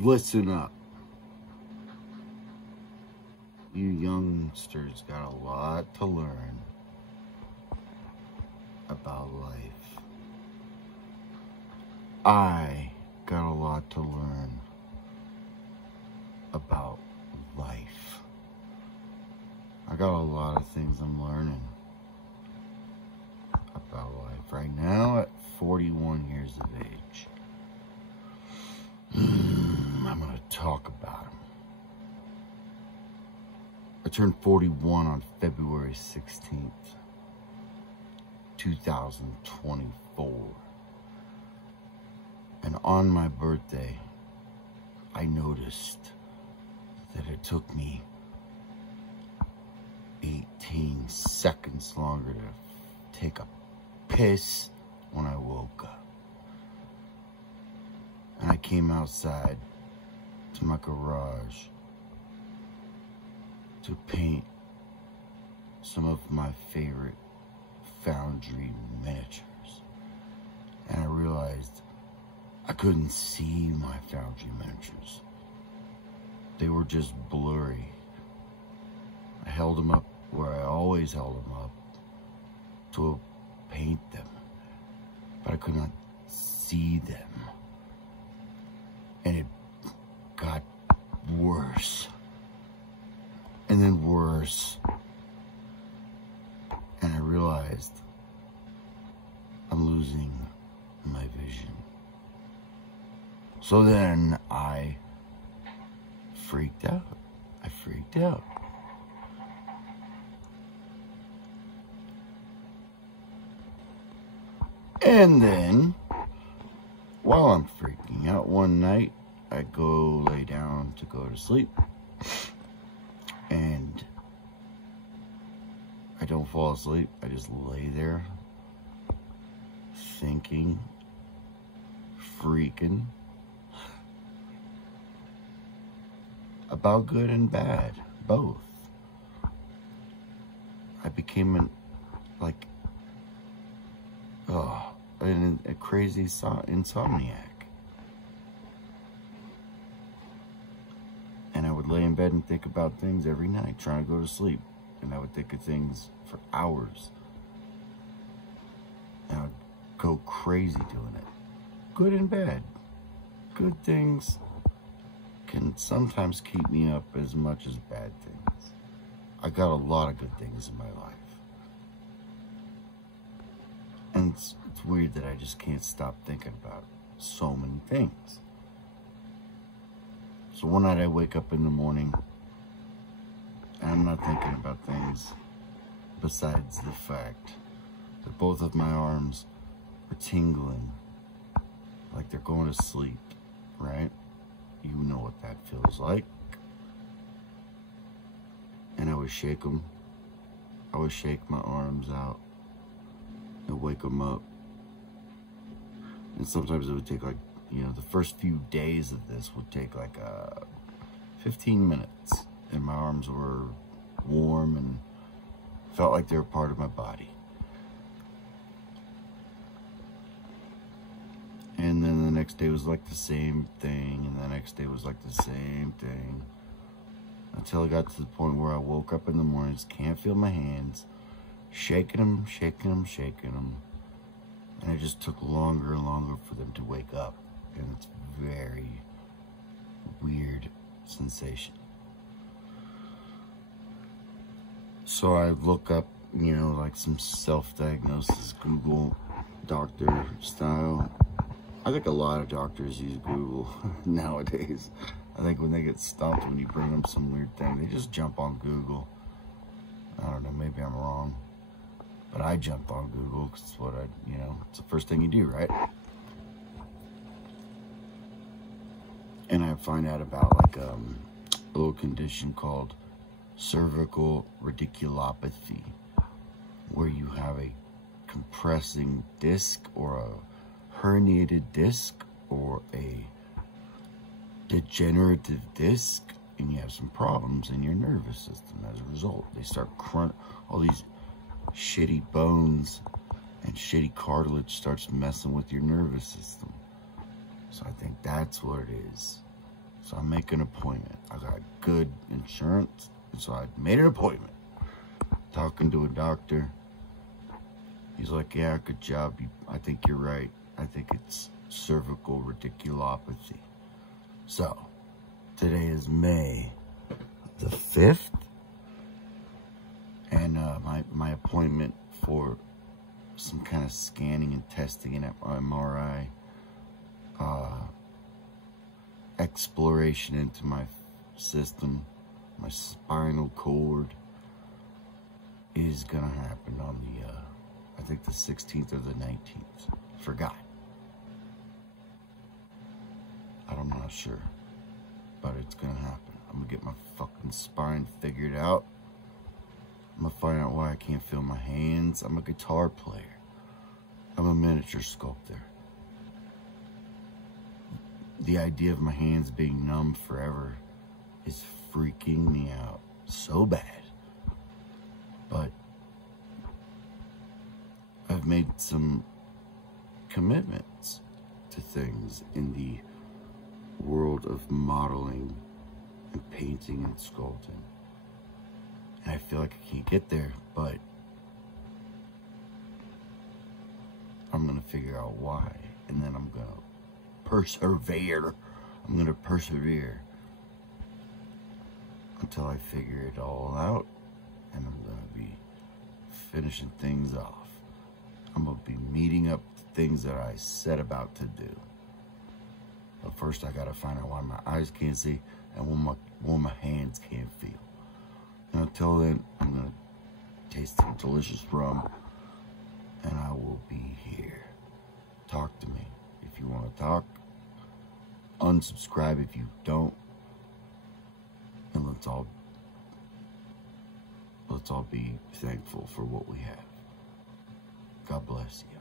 Listen up. You youngsters got a lot to learn about life. I got a lot to learn about life. I got a lot of things I'm learning about life right now at 41 years of age. I'm going to talk about them. I turned 41 on February 16th, 2024. And on my birthday, I noticed that it took me 18 seconds longer to take a piss when I woke up. And I came outside to my garage to paint some of my favorite foundry miniatures. And I realized I couldn't see my foundry miniatures. They were just blurry. I held them up where I always held them up to paint them, but I could not see them. And it got worse, and then worse, and I realized I'm losing my vision. So then I freaked out. And then, while I'm freaking out one night, I go lay down to go to sleep, and I don't fall asleep. I just lay there thinking, freaking about good and bad, both. I became a crazy insomniac. And I would lay in bed and think about things every night, trying to go to sleep. And I would think of things for hours. And I would go crazy doing it. Good and bad. Good things can sometimes keep me up as much as bad things. I got a lot of good things in my life. And it's weird that I just can't stop thinking about so many things. So one night I wake up in the morning and I'm not thinking about things besides the fact that both of my arms are tingling like they're going to sleep, right? You know what that feels like. And I would shake them. I would shake my arms out and wake them up. And sometimes it would take the first few days of this would take 15 minutes. And my arms were warm and felt like they were part of my body. And then the next day was like the same thing, and the next day was like the same thing. Until I got to the point where I woke up in the mornings, can't feel my hands, shaking them. And it just took longer and longer for them to wake up. And it's a very weird sensation. So I look up, some self-diagnosis, Google doctor style. I think a lot of doctors use Google nowadays. I think when they get stumped, when you bring them some weird thing, they just jump on Google. I don't know, maybe I'm wrong. But I jumped on Google because it's what it's the first thing you do, right? And I find out about a little condition called cervical radiculopathy, where you have a compressing disc or a herniated disc or a degenerative disc, and you have some problems in your nervous system as a result. They start all these shitty bones and shitty cartilage starts messing with your nervous system. So I think that's what it is. So I make an appointment. I got good insurance, and so I made an appointment. Talking to a doctor. He's like, yeah, good job. I think you're right. I think it's cervical radiculopathy. So, today is May the 5th. And my appointment for some kind of scanning and testing and MRI, exploration into my system, my spinal cord, is gonna happen on the, I think the 16th or the 19th. Forgot. I'm not sure, but it's gonna happen. I'm gonna get my fucking spine figured out. I'm gonna find out why I can't feel my hands. I'm a guitar player. I'm a miniature sculptor. The idea of my hands being numb forever is freaking me out so bad. But I've made some commitments to things in the world of modeling and painting and sculpting. And I feel like I can't get there, but I'm gonna figure out why, and then I'm gonna persevere. I'm gonna persevere until I figure it all out, and I'm gonna be finishing things off. I'm gonna be meeting up the things that I set about to do. But first I gotta find out why my eyes can't see and why my hands can't feel. And until then, I'm gonna taste some delicious rum, and I will be here. Talk to me if you want to talk. Unsubscribe if you don't. And let's all be thankful for what we have. God bless you.